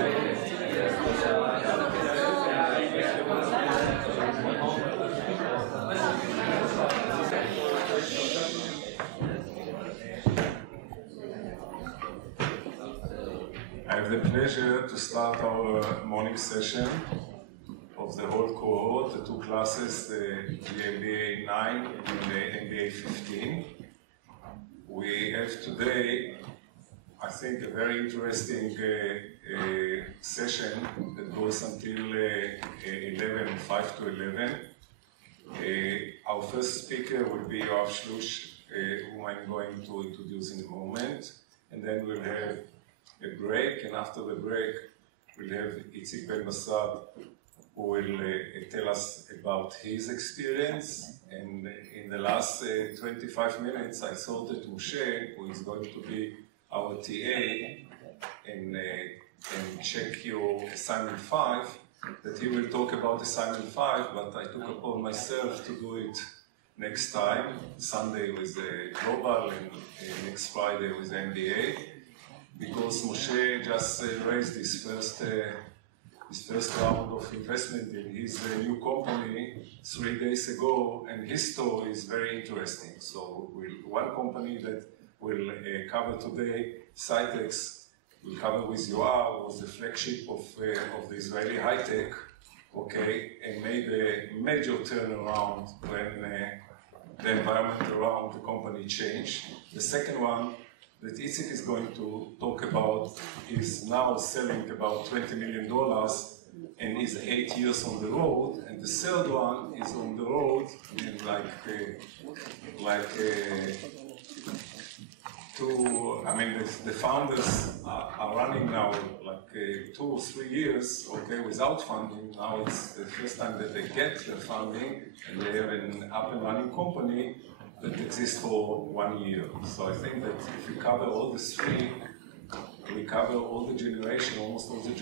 I have the pleasure to start our morning session of the whole cohort, the two classes, the MBA 9 and the MBA 15. We have today, I think, a very interesting session that goes until 11, 5 to 11. Our first speaker will be Yoav Chelouche, whom I'm going to introduce in a moment, and then we'll have a break, and after the break, we'll have IDC Herzliya, who will tell us about his experience. And in the last 25 minutes, I thought that Moshe, who is going to be our TA and check your assignment 5, that he will talk about assignment 5, but I took upon myself to do it next time, Sunday with Global and next Friday with MBA. Because Moshe just raised his first round of investment in his new company 3 days ago, and his story is very interesting. So one company that we'll cover today, Cytex, we'll cover with Yoav, was the flagship of the Israeli high-tech, okay, and made a major turnaround when the environment around the company changed. The second one that IDC is going to talk about is now selling about $20 million and is 8 years on the road. And the third one is on the road, and the founders are running now like 2 or 3 years, okay, without funding. Now it's the first time that they get the funding, and they have an up and running company that exists for 1 year. So I think that if we cover all the three, we cover all the generation, almost all the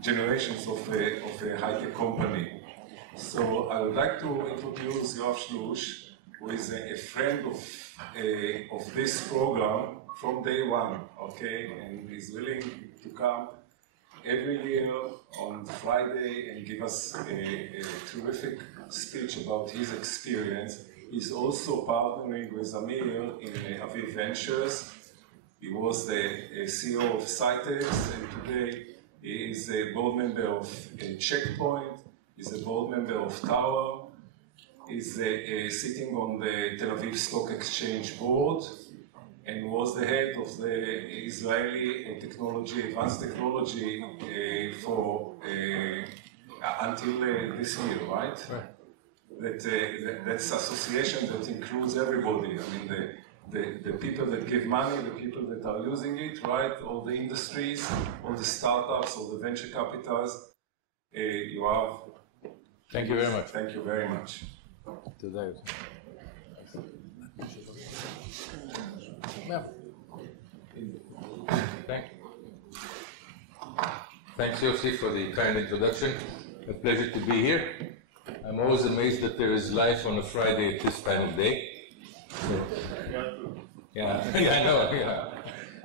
generations of a high-tech company. So I would like to introduce Yoav Chelouche, who is a friend of this program from day one, okay, and is willing to come every year on Friday and give us a terrific speech about his experience. He's also partnering with Amir in Aviv Ventures. He was the CEO of Cytex, and today he is a board member of Checkpoint. He's a board member of Tower. He's sitting on the Tel Aviv Stock Exchange board and was the head of the Israeli advanced technology for until this year, right? That's association that includes everybody. I mean, the people that give money, the people that are using it, right? All the industries, all the startups, all the venture capitals. Yoav. Thank you very much. Thank you very much. Thanks, Yossi, for the kind introduction. A pleasure to be here. I'm always amazed that there is life on a Friday at this time of day. So, yeah, I know, yeah.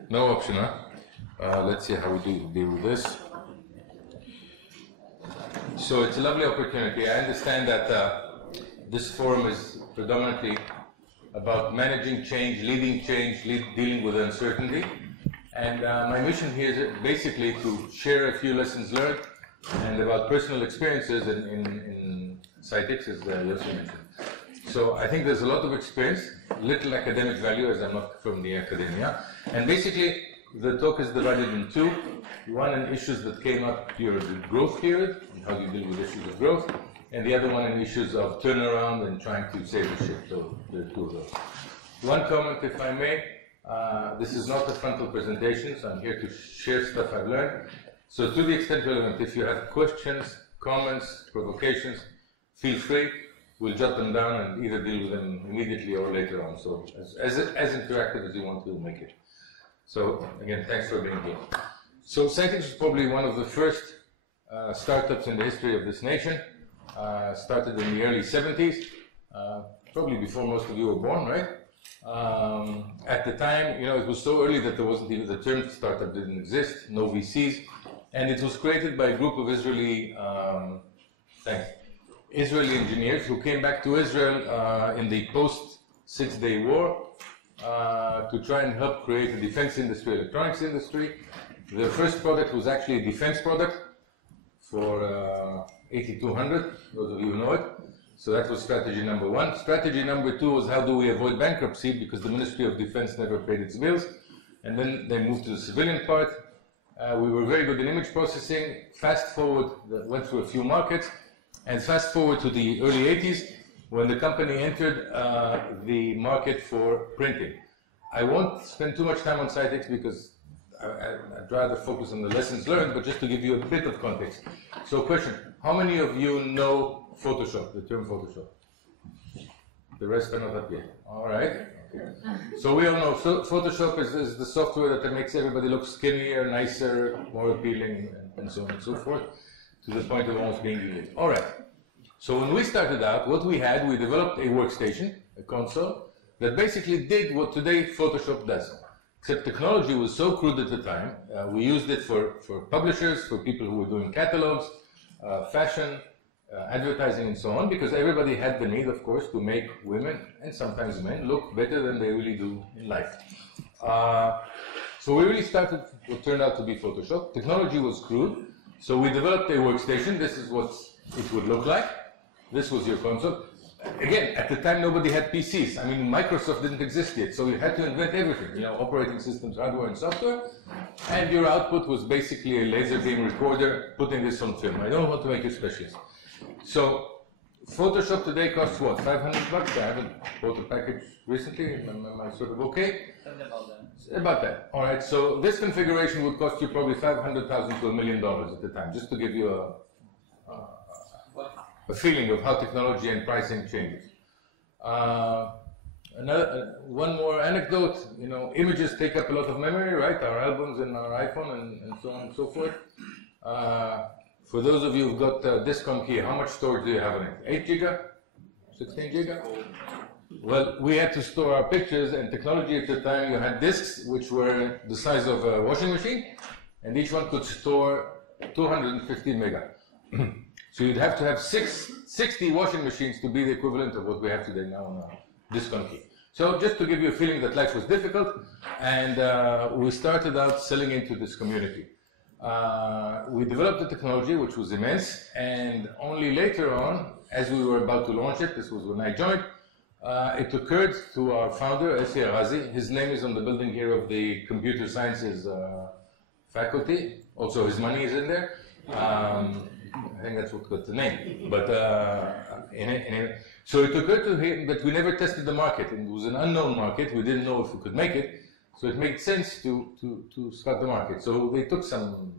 No option, huh? Let's see how we deal with this. So it's a lovely opportunity. I understand that this forum is predominantly about managing change, leading change, dealing with uncertainty. And my mission here is basically to share a few lessons learned and about personal experiences in Cytex, as Yossi mentioned. So I think there's a lot of experience, little academic value, as I'm not from the academia. And basically, the talk is divided in two. One in issues that came up during the growth period, and how do you deal with issues of growth, and the other one in issues of turnaround and trying to save the ship. So there are two of those. One comment, if I may. This is not a frontal presentation, so I'm here to share stuff I've learned. So to the extent relevant, if you have questions, comments, provocations, feel free. We'll jot them down and either deal with them immediately or later on. So as interactive as you want to make it. So again, thanks for being here. So Cytex is probably one of the first startups in the history of this nation. Started in the early 70s, probably before most of you were born, right? At the time, it was so early that there wasn't even the term startup didn't exist, no VCs. and it was created by a group of Israeli engineers who came back to Israel in the post-Six-Day War to try and help create a defense industry, electronics industry. Their first product was actually a defense product for 8200, those of you who know it. So that was strategy number one. Strategy number two was how do we avoid bankruptcy, because the Ministry of Defense never paid its bills. And then they moved to the civilian part. We were very good in image processing. Fast forward, went through a few markets. And fast forward to the early 80s, when the company entered the market for printing. I won't spend too much time on Cytex because I'd rather focus on the lessons learned, but just to give you a bit of context. So question, how many of you know Photoshop, the term Photoshop? The rest are not up yet. All right. Okay. So we all know Photoshop is the software that makes everybody look skinnier, nicer, more appealing, and so on and so forth, to the point of almost being unique. All right. So when we started out, what we developed a workstation, a console, that basically did what today Photoshop does. Except technology was so crude at the time. We used it for publishers, for people who were doing catalogs, fashion, advertising, and so on, because everybody had the need, of course, to make women and sometimes men look better than they really do in life. So we really started what turned out to be Photoshop. Technology was crude, so we developed a workstation. This is what it would look like. This was your console. Again, at the time, nobody had PCs. I mean, Microsoft didn't exist yet, so you had to invent everything, operating systems, hardware, and software. And your output was basically a laser beam recorder putting this on film. I don't want to make you specialist. So, Photoshop today costs what, $500 bucks? I haven't bought a package recently. Am I sort of okay? About that. All right, so this configuration would cost you probably $500,000 to $1 million at the time, just to give you a feeling of how technology and pricing changes. One more anecdote, images take up a lot of memory, right? Our albums and our iPhone and so on and so forth. For those of you who've got Discom key, how much storage do you have on it? 8 giga? 16 giga? Well, we had to store our pictures, and technology at the time, you had discs which were the size of a washing machine, and each one could store 250 mega. So you'd have to have 60 washing machines to be the equivalent of what we have today now on this country. So just to give you a feeling that life was difficult, and we started out selling into this community. We developed the technology, which was immense, and only later on, as we were about to launch it, this was when I joined, it occurred to our founder, IDC Herzliya. His name is on the building here of the computer sciences faculty. Also, his money is in there. I think that's what got the name. But so it occurred to him that we never tested the market, and it was an unknown market. We didn't know if we could make it, so it made sense to start the market. So they took some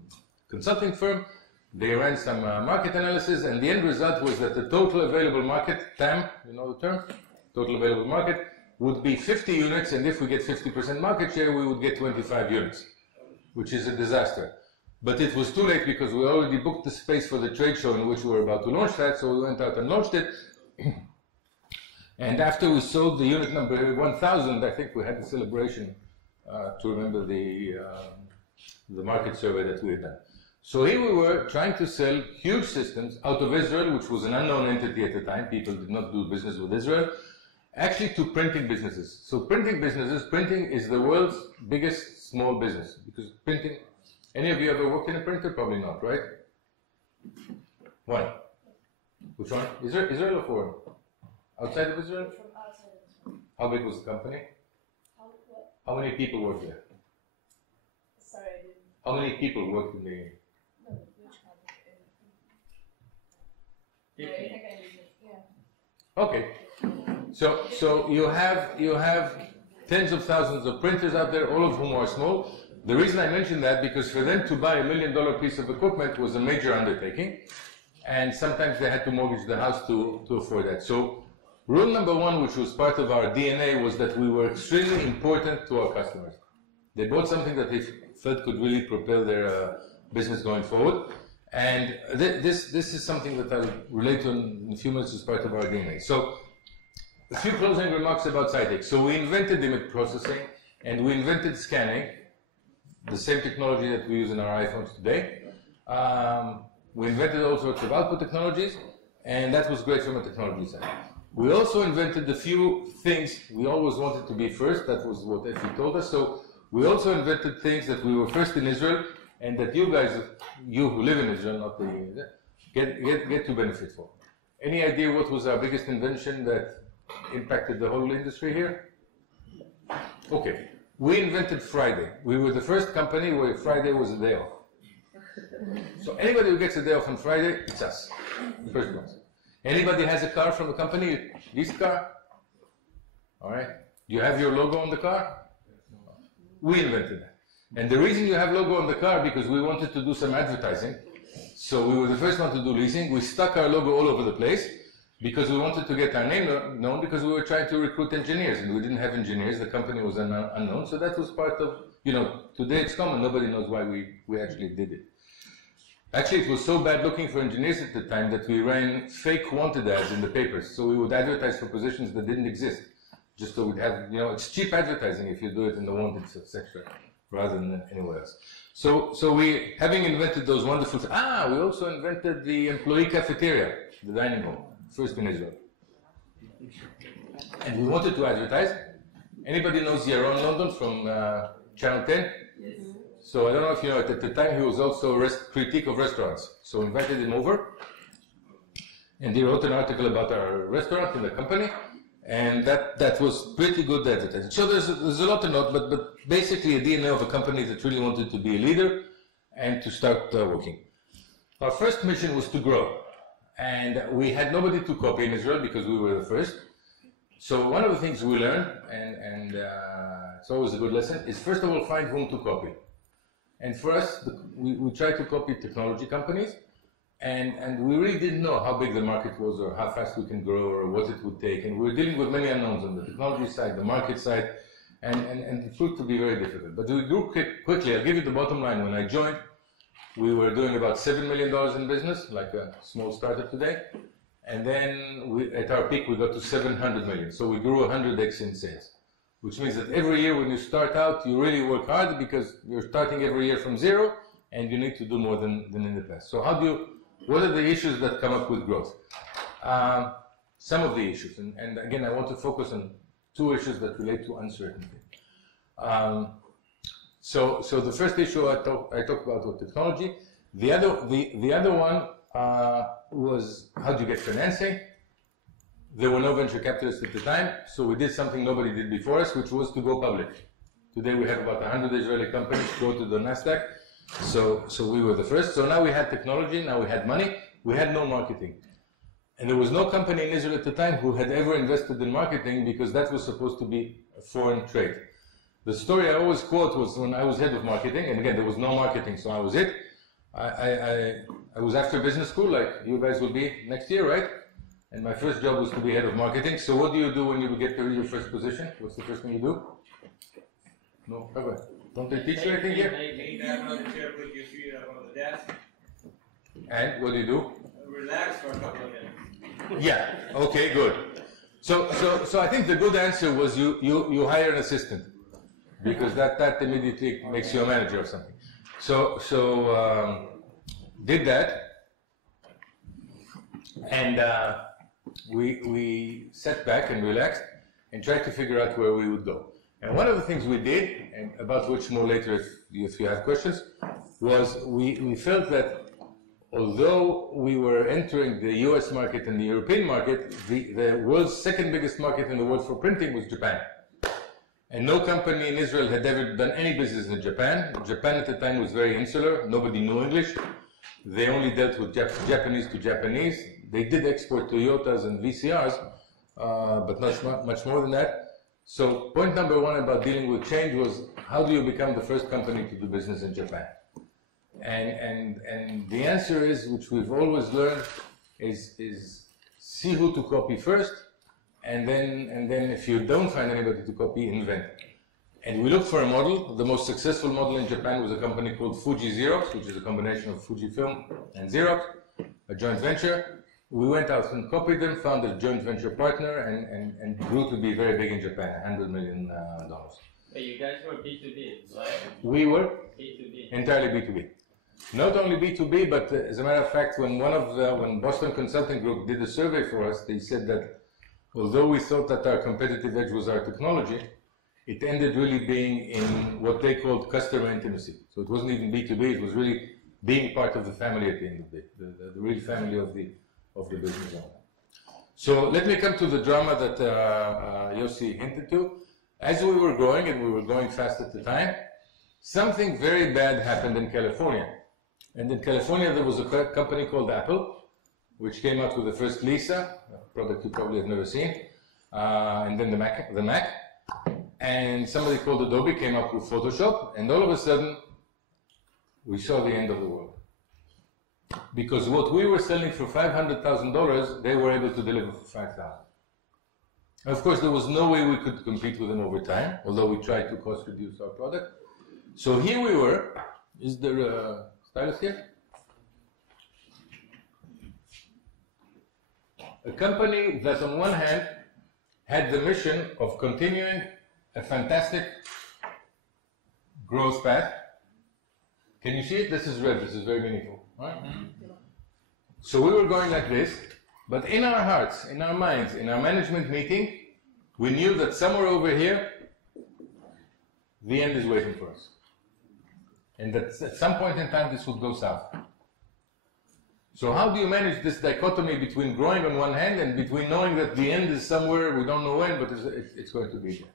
consulting firm, they ran some market analysis, and the end result was that the total available market, TAM, you know the term, total available market, would be 50 units, and if we get 50% market share, we would get 25 units, which is a disaster. But it was too late because we already booked the space for the trade show in which we were about to launch that, so we went out and launched it. And after we sold the unit number 1,000, I think we had a celebration to remember the market survey that we had done. So here we were trying to sell huge systems out of Israel, which was an unknown entity at the time. People did not do business with Israel, actually to printing businesses. So printing is the world's biggest small business, because printing. Any of you ever worked in a printer? Probably not, right? Why? Which one? Israel or foreign? Outside of Israel? From outside of Israel. How big was the company? How many people worked there? Sorry, I didn't. How many people worked in the... No, which company? I think I did it, yeah. Okay. So you have tens of thousands of printers out there, all of whom are small. The reason I mention that, because for them to buy $1 million piece of equipment was a major undertaking, and sometimes they had to mortgage the house to afford that. So rule number one, which was part of our DNA, was that we were extremely important to our customers. They bought something that they felt could really propel their business going forward, and this is something that I'll relate to in a few minutes as part of our DNA. So a few closing remarks about Cytex. So we invented image processing, and we invented scanning, the same technology that we use in our iPhones today. We invented all sorts of output technologies, and that was great from a technology side. We also invented a few things. We always wanted to be first. That was what Effie told us. So we also invented things that we were first in Israel, and that you guys, you who live in Israel, not the get to benefit from. Any idea what was our biggest invention that impacted the whole industry here? Okay, we invented Friday. We were the first company where Friday was a day off. So anybody who gets a day off on Friday, it's us, the first ones. Anybody has a car from the company, leased car? All right. You have your logo on the car? We invented that. And the reason you have logo on the car, because we wanted to do some advertising. So we were the first one to do leasing. We stuck our logo all over the place because we wanted to get our name known, because we were trying to recruit engineers and we didn't have engineers. The company was unknown. So that was part of, today it's common. Nobody knows why we actually did it. Actually, it was so bad looking for engineers at the time that we ran fake wanted ads in the papers. So we would advertise for positions that didn't exist. Just so we'd have, it's cheap advertising if you do it in the wanted section rather than anywhere else. So we, having invented those wonderful, we also invented the employee cafeteria, the dining hall, first in Israel. And we wanted to advertise. Anybody knows Yaron London from Channel 10? Yes. So I don't know if you know, at the time he was also a critic of restaurants. So we invited him over, and he wrote an article about our restaurant in the company, and that was pretty good advertising. So there's a lot to note, but basically a DNA of a company that really wanted to be a leader and to start working. Our first mission was to grow, and we had nobody to copy in Israel because we were the first. So one of the things we learned, and it's always a good lesson, is first of all find whom to copy. And for us, we tried to copy technology companies, and we really didn't know how big the market was or how fast we can grow or what it would take. And we were dealing with many unknowns on the technology side, the market side, and it proved to be very difficult. But we grew quickly. I'll give you the bottom line. When I joined, we were doing about $7 million in business, like a small startup today. And then at our peak, we got to 700 million. So we grew 100x in sales. Which means that every year when you start out, you really work hard because you're starting every year from zero and you need to do more than in the past. So what are the issues that come up with growth? Some of the issues, and again, I want to focus on two issues that relate to uncertainty. So the first issue I talked about was technology. The other one was how do you get financing? There were no venture capitalists at the time, so we did something nobody did before us, which was to go public. Today we have about 100 Israeli companies go to the NASDAQ, so we were the first. So now we had technology, now we had money, we had no marketing. And there was no company in Israel at the time who had ever invested in marketing because that was supposed to be a foreign trade. The story I always quote was when I was head of marketing, and again, there was no marketing, so I was it. I was after business school, like you guys will be next year, right? And my first job was to be head of marketing. So what do you do when you get to your first position? What's the first thing you do? No, okay. Don't they teach you anything here? Lay down on the chair, put your feet up on the desk. And what do you do? Relax for a couple of minutes. Yeah. Okay. Good. So I think the good answer was you hire an assistant because that immediately makes you a manager or something. So did that, and we sat back and relaxed and tried to figure out where we would go. And one of the things we did, and about which more later if you have questions, was we felt that although we were entering the US market and the European market, the world's second biggest market in the world for printing was Japan. And no company in Israel had ever done any business in Japan. Japan at the time was very insular. Nobody knew English. They only dealt with Japanese to Japanese. They did export Toyotas and VCRs, but not much more than that. So point number one about dealing with change was how do you become the first company to do business in Japan? And the answer is, which we've always learned, is see who to copy first, and then if you don't find anybody to copy, invent. And we looked for a model. The most successful model in Japan was a company called Fuji Xerox, which is a combination of Fujifilm and Xerox, a joint venture. We went out and copied them, found a joint venture partner, and grew to be very big in Japan, $100 million. But you guys were B2B, right? We were B2B. entirely B2B. Not only B2B, but as a matter of fact, when when Boston Consulting Group did a survey for us, they said that although we thought that our competitive edge was our technology, it ended really being in what they called customer intimacy. So it wasn't even B2B, it was really being part of the family at the end of the day, the real family of the business owner. So let me come to the drama that Yossi hinted to. As we were growing, and we were growing fast at the time, something very bad happened in California. And in California, there was a company called Apple, which came out with the first Lisa, a product you probably have never seen, and then the Mac. And somebody called Adobe came up with Photoshop, and all of a sudden, we saw the end of the world. Because what we were selling for $500,000, they were able to deliver for $5,000. Of course, there was no way we could compete with them over time, although we tried to cost reduce our product. So here we were. Is there a stylus here? A company that on one hand had the mission of continuing a fantastic growth path. Can you see it? This is red. This is very meaningful. Right? So we were going like this, but in our hearts, in our minds, in our management meeting, we knew that somewhere over here, the end is waiting for us. And that at some point in time, this would go south. So how do you manage this dichotomy between growing on one hand and between knowing that the end is somewhere, we don't know when, but it's going to be there?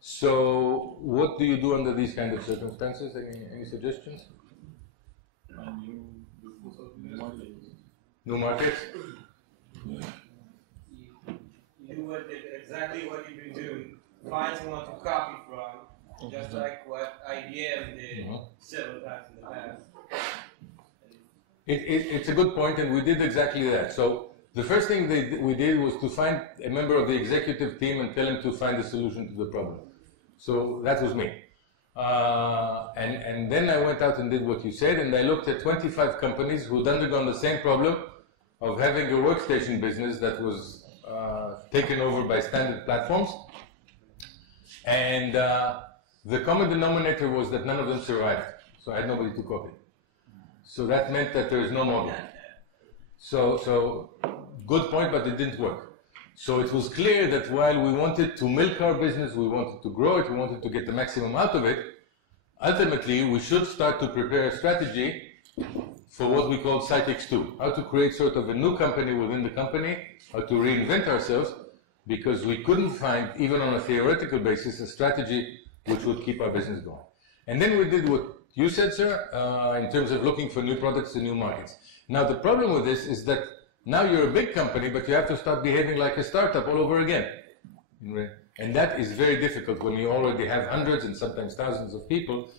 So what do you do under these kind of circumstances? Any suggestions? New markets? You would exactly what you've been doing. Find someone to copy from, just like what IBM did several times in the past. It's a good point, and we did exactly that. So the first thing we did was to find a member of the executive team and tell him to find a solution to the problem. So that was me. And then I went out and did what you said, and I looked at 25 companies who'd undergone the same problem of having a workstation business that was taken over by standard platforms. And the common denominator was that none of them survived. So I had nobody to copy. So that meant that there is no model. So good point, but it didn't work. So it was clear that while we wanted to milk our business, we wanted to grow it, we wanted to get the maximum out of it, ultimately we should start to prepare a strategy for what we call Site X2, how to create sort of a new company within the company, how to reinvent ourselves, because we couldn't find, even on a theoretical basis, a strategy which would keep our business going. And then we did what you said, sir, in terms of looking for new products and new markets. Now the problem with this is that now you're a big company, but you have to start behaving like a startup all over again. And that is very difficult when you already have hundreds and sometimes thousands of people.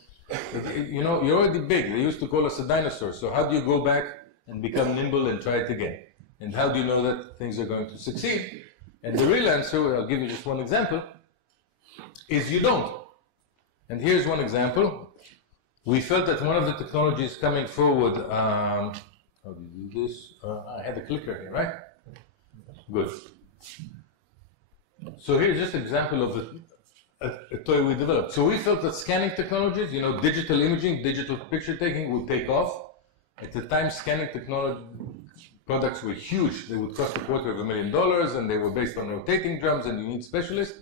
You know, you're already big. They used to call us a dinosaur. So how do you go back and become nimble and try it again? And how do you know that things are going to succeed? And the real answer, I'll give you just one example, is you don't. And here's one example. We felt that one of the technologies coming forward, how do you do this? I had a clicker here, right? Good. So here's just an example of a toy we developed. So we felt that scanning technologies, you know, digital imaging, digital picture taking would take off. At the time, scanning technology products were huge. They would cost $250,000, and they were based on rotating drums, and you need specialists.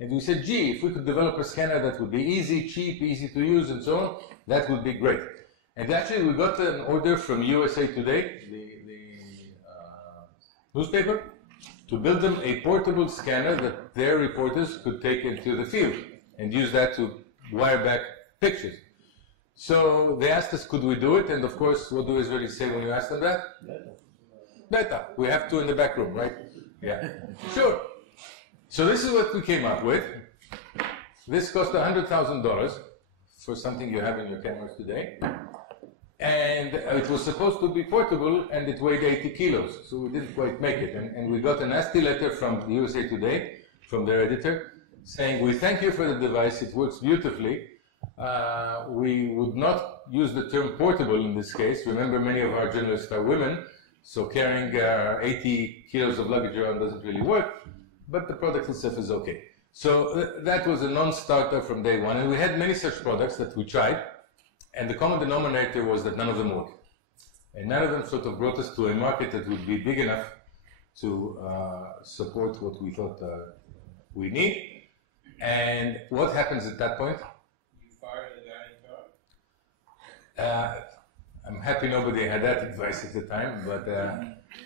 And we said, gee, if we could develop a scanner that would be easy, cheap, easy to use, and so on, that would be great. And actually, we got an order from USA Today, the newspaper, to build them a portable scanner that their reporters could take into the field and use that to wire back pictures. So they asked us, could we do it? And of course, what do Israelis say when you ask them that? Beta. We have two in the back room, right? Yeah. Sure. So this is what we came up with. This cost $100,000 for something you have in your cameras today. And it was supposed to be portable, and it weighed 80 kilos. So we didn't quite make it. And we got a nasty letter from the USA Today, from their editor, saying, we thank you for the device, it works beautifully. We would not use the term portable in this case. Remember, many of our journalists are women, so carrying 80 kilos of luggage around doesn't really work, but the product itself is okay. So that was a non-starter from day one, and we had many such products that we tried, And the common denominator was that none of them worked. And none of them sort of brought us to a market that would be big enough to support what we thought we need. And what happens at that point? You fired the guy in charge? I'm happy nobody had that advice at the time, but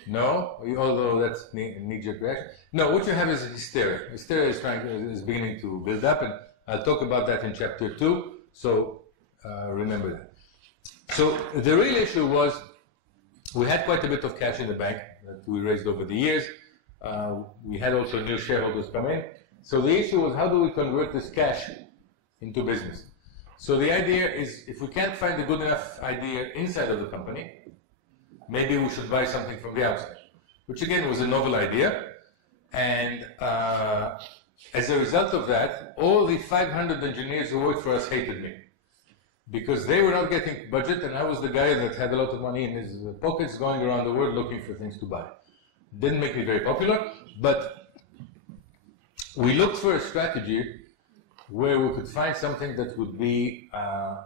no, although that's knee-jerk reaction. No, what you have is hysteria. Hysteria is beginning to build up, and I'll talk about that in chapter 2, so remember that. So the real issue was we had quite a bit of cash in the bank that we raised over the years. We had also new shareholders come in. So the issue was, how do we convert this cash into business? So the idea is, if we can't find a good enough idea inside of the company, maybe we should buy something from the outside, which again was a novel idea. And as a result of that, all the 500 engineers who worked for us hated me, because they were not getting budget, and I was the guy that had a lot of money in his pockets going around the world looking for things to buy. Didn't make me very popular, but we looked for a strategy where we could find something that would be,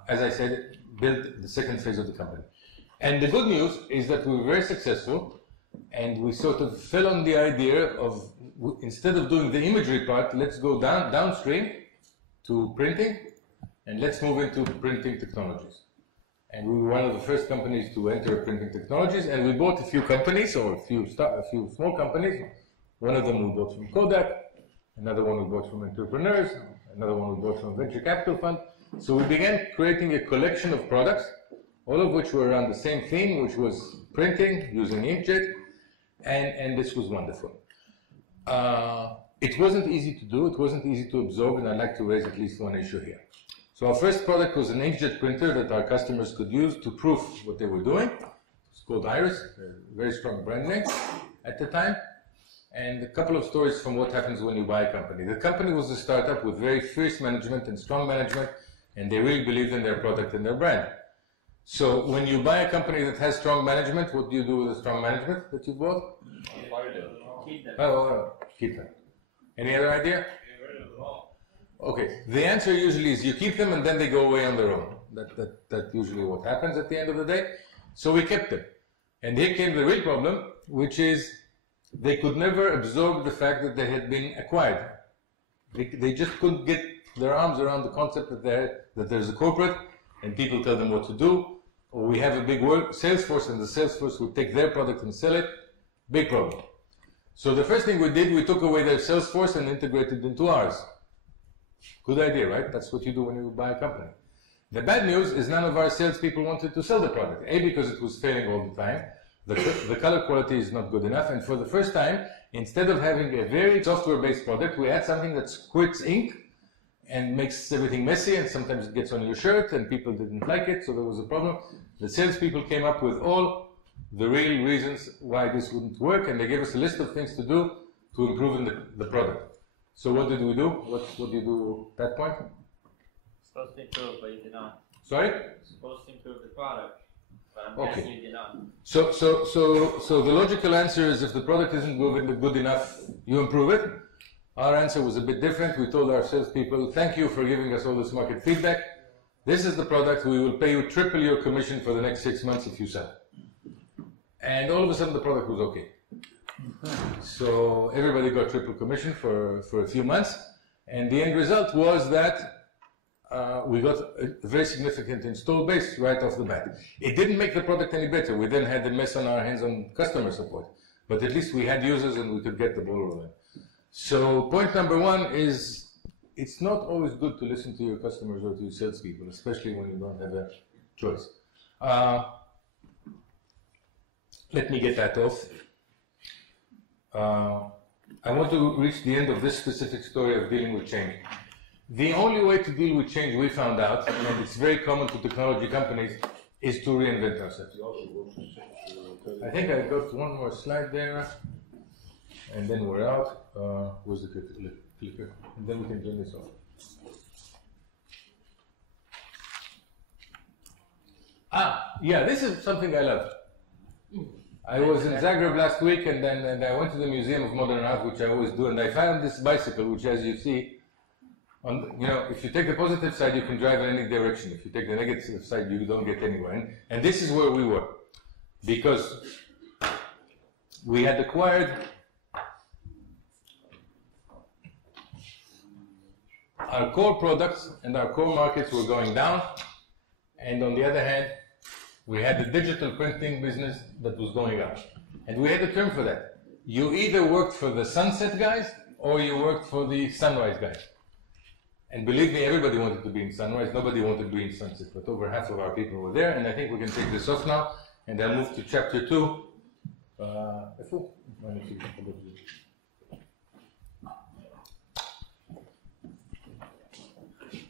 as I said, build the second phase of the company. And the good news is that we were very successful, and we sort of fell on the idea of, instead of doing the imagery part, let's go downstream to printing, and let's move into printing technologies. And we were one of the first companies to enter printing technologies, and we bought a few companies, or a few small companies. One of them we bought from Kodak, another one we bought from entrepreneurs, another one we bought from a venture capital fund. So we began creating a collection of products, all of which were around the same theme, which was printing using inkjet, and this was wonderful. It wasn't easy to do, it wasn't easy to absorb, and I'd like to raise at least one issue here. So our first product was an inkjet printer that our customers could use to proof what they were doing. It's called Iris, a very strong brand name at the time. And a couple of stories from what happens when you buy a company. The company was a startup with very fierce management and strong management, and they really believed in their product and their brand. So when you buy a company that has strong management, what do you do with the strong management that you bought? Keep them. Keep them. Any other idea? Okay, the answer usually is you keep them and then they go away on their own. That's usually what happens at the end of the day. So we kept them. And here came the real problem, which is they could never absorb the fact that they had been acquired. They just couldn't get their arms around the concept that there's a corporate and people tell them what to do, or we have a big sales force and the sales force will take their product and sell it. Big problem. So the first thing we did, we took away their sales force and integrated it into ours. Good idea, right? That's what you do when you buy a company. The bad news is none of our salespeople wanted to sell the product. A, because it was failing all the time. The color quality is not good enough. And for the first time, instead of having a very software-based product, we had something that squirts ink and makes everything messy, and sometimes it gets on your shirt, and people didn't like it, so there was a problem. The salespeople came up with all the real reasons why this wouldn't work, and they gave us a list of things to do to improve the product. So what did we do? What did you do at that point? Supposed to improve, but you did not. Sorry? Supposed to improve the product, but I'm Okay. guessing you did not. So the logical answer is if the product isn't good enough, you improve it. Our answer was a bit different. We told our salespeople, thank you for giving us all this market feedback. This is the product. We will pay you triple your commission for the next 6 months if you sell. And all of a sudden the product was okay. So everybody got triple commission for a few months. And the end result was that we got a very significant install base right off the bat. It didn't make the product any better. We then had a mess on our hands on customer support. But at least we had users and we could get the ball rolling. So point number one is it's not always good to listen to your customers or to your salespeople, especially when you don't have a choice. Let me get that off. I want to reach the end of this specific story of dealing with change. The only way to deal with change, we found out, and it's very common to technology companies, is to reinvent ourselves. I think I got one more slide there, and then we're out. Where's the clicker? And then we can turn this off. Yeah, this is something I love. I was in Zagreb last week, and I went to the Museum of Modern Art, which I always do, and I found this bicycle, which, as you see, If you take the positive side, you can drive in any direction. If you take the negative side, you don't get anywhere. And this is where we were, because we had acquired our core products and our core markets were going down, and on the other hand, we had the digital printing business that was going up. And we had a term for that. You either worked for the sunset guys or you worked for the sunrise guys. And believe me, everybody wanted to be in sunrise, nobody wanted to be in sunset, but over half of our people were there, and I think we can take this off now, and I'll move to chapter 2.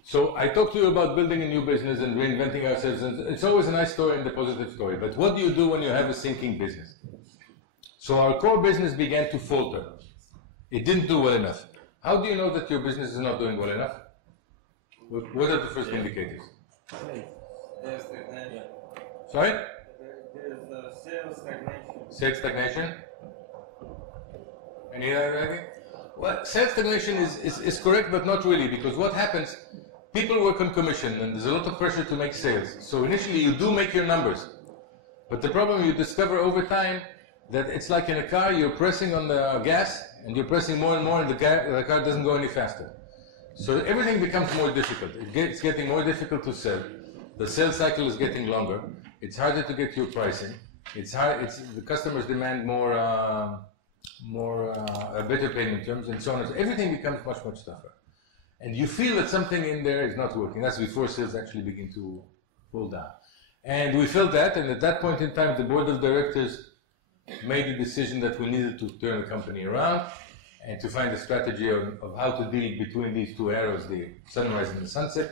So I talked to you about building a new business and reinventing ourselves, and it's always a nice story and a positive story, but what do you do when you have a sinking business? So our core business began to falter. It didn't do well enough. How do you know that your business is not doing well enough? What are the first indicators? There's stagnation. Sorry? There's sales stagnation. Sales stagnation? Any other idea? Well, sales stagnation is correct, but not really, because what happens, people work on commission, and there's a lot of pressure to make sales. So initially you do make your numbers, but the problem you discover over time that it's like in a car, you're pressing on the gas, and you're pressing more and more, and the car doesn't go any faster. So everything becomes more difficult. It's getting more difficult to sell. The sales cycle is getting longer. It's harder to get your pricing. The customers demand better payment terms, and so on. So everything becomes much, much tougher. And you feel that something in there is not working. That's before sales actually begin to fall down. And we felt that, and at that point in time, the board of directors made the decision that we needed to turn the company around and to find a strategy of how to deal between these two arrows, the sunrise and the sunset,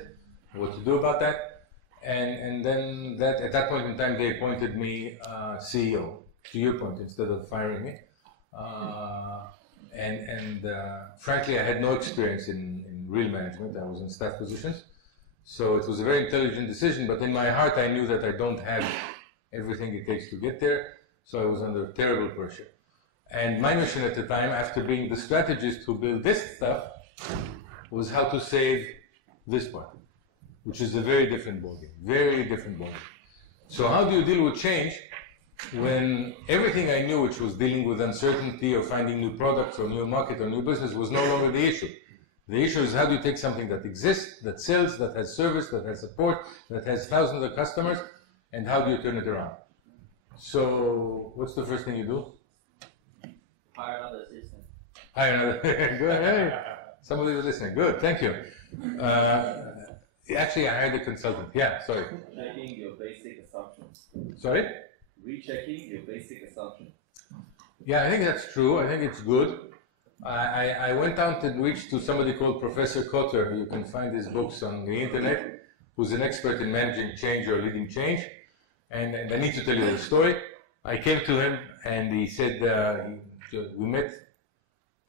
what to do about that. And then at that point in time, they appointed me CEO, to your point, instead of firing me. Frankly, I had no experience in real management. I was in staff positions. So it was a very intelligent decision, but in my heart, I knew that I don't have everything it takes to get there. So I was under terrible pressure. And my mission at the time, after being the strategist to build this stuff, was how to save this part, which is a very different ballgame, very different ballgame. So how do you deal with change when everything I knew, which was dealing with uncertainty or finding new products or new market or new business, was no longer the issue? The issue is how do you take something that exists, that sells, that has service, that has support, that has thousands of customers, and how do you turn it around? So, what's the first thing you do? Hire another assistant. Hire another. Good. Hey, somebody was listening. Good. Thank you. Actually, I hired a consultant. Yeah. Sorry. Checking your basic assumptions. Sorry. Rechecking your basic assumptions. Yeah, I think that's true. I think it's good. I went out and reached to somebody called Professor Kotter. You can find his books on the internet. Who's an expert in managing change or leading change. And I need to tell you the story. I came to him and he said, we met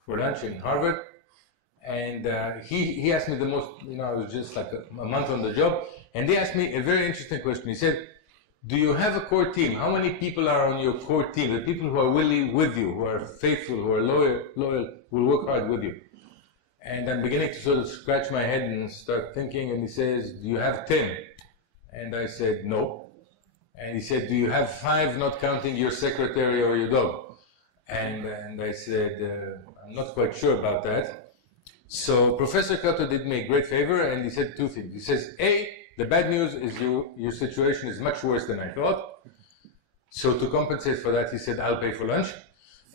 for lunch in Harvard, and he asked me the most, I was just like a month on the job, and he asked me a very interesting question. He said, do you have a core team? How many people are on your core team? The people who are willing with you, who are faithful, who are loyal, who will work hard with you. And I'm beginning to sort of scratch my head and start thinking, and he says, do you have 10? And I said, no. And he said, do you have 5, not counting your secretary or your dog? And I said, I'm not quite sure about that. So Professor Kato did me a great favor, and he said 2 things. He says, A, the bad news is your situation is much worse than I thought. So to compensate for that, he said, I'll pay for lunch.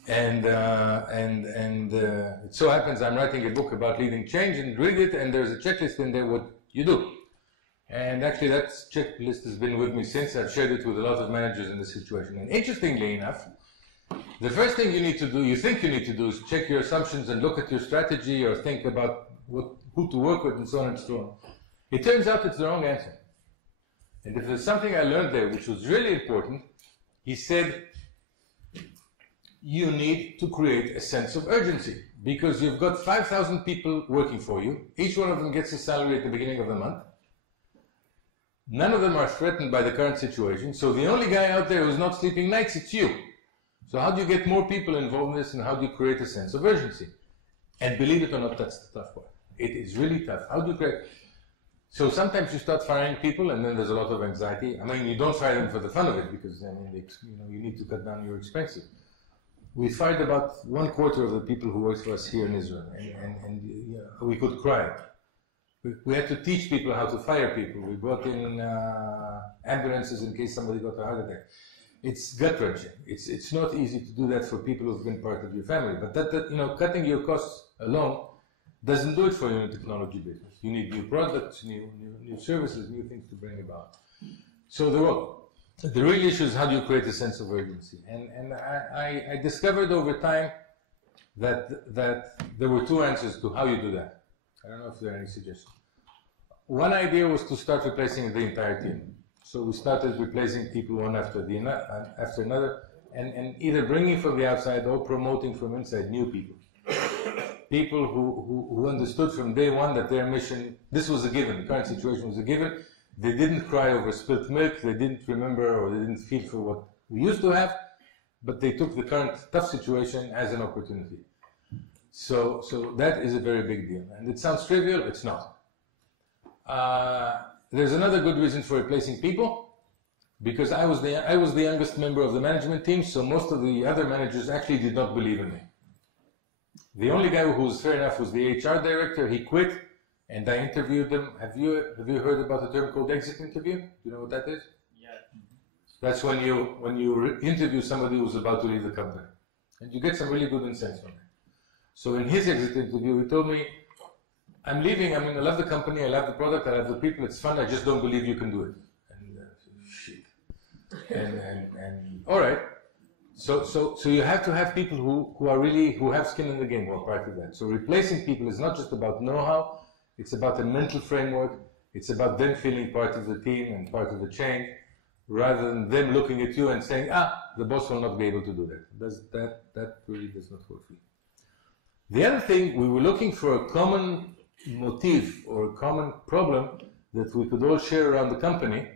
And it so happens I'm writing a book about leading change, and read it, and there's a checklist in there what you do. And actually that checklist has been with me since. I've shared it with a lot of managers in this situation. And interestingly enough, the first thing you need to do, you think you need to do, is check your assumptions and look at your strategy or think about who to work with and so on and so on. It turns out it's the wrong answer. And if there's something I learned there which was really important, he said, you need to create a sense of urgency because you've got 5,000 people working for you. Each one of them gets a salary at the beginning of the month. None of them are threatened by the current situation. So the only guy out there who's not sleeping nights, it's you. So how do you get more people involved in this, and how do you create a sense of urgency? And believe it or not, that's the tough part. It is really tough. How do you create? So sometimes you start firing people, and then there's a lot of anxiety. I mean, you don't fire them for the fun of it, because I mean, you need to cut down your expenses. We fired about 1/4 of the people who work for us here in Israel, and we could cry. We had to teach people how to fire people. We brought in ambulances in case somebody got a heart attack. It's gut-wrenching. It's not easy to do that for people who've been part of your family. But that cutting your costs alone doesn't do it for you in the technology business. You need new products, new services, new things to bring about. So the real issue is how do you create a sense of urgency? And I discovered over time that there were two answers to how you do that. I don't know if there are any suggestions. One idea was to start replacing the entire team. So we started replacing people one after another, and either bringing from the outside or promoting from inside new people. People who understood from day one that their mission, this was a given, the current situation was a given. They didn't cry over spilt milk, they didn't remember or they didn't feel for what we used to have, but they took the current tough situation as an opportunity. So that is a very big deal. And it sounds trivial, it's not. There's another good reason for replacing people, because I was the youngest member of the management team, so most of the other managers actually did not believe in me. The only guy who was fair enough was the HR director. He quit, and I interviewed them. Have you heard about a term called exit interview? Do you know what that is? Yeah. That's when you interview somebody who's about to leave the company, and you get some really good insights from it. So in his exit interview, he told me, I'm leaving, I mean, I love the company, I love the product, I love the people, it's fun, I just don't believe you can do it. And shit. And all right. So you have to have people who have skin in the game or part of that. So replacing people is not just about know-how, it's about a mental framework, it's about them feeling part of the team and part of the change, rather than them looking at you and saying, the boss will not be able to do that. That really does not work for you. The other thing, we were looking for a common motif or a common problem that we could all share around the company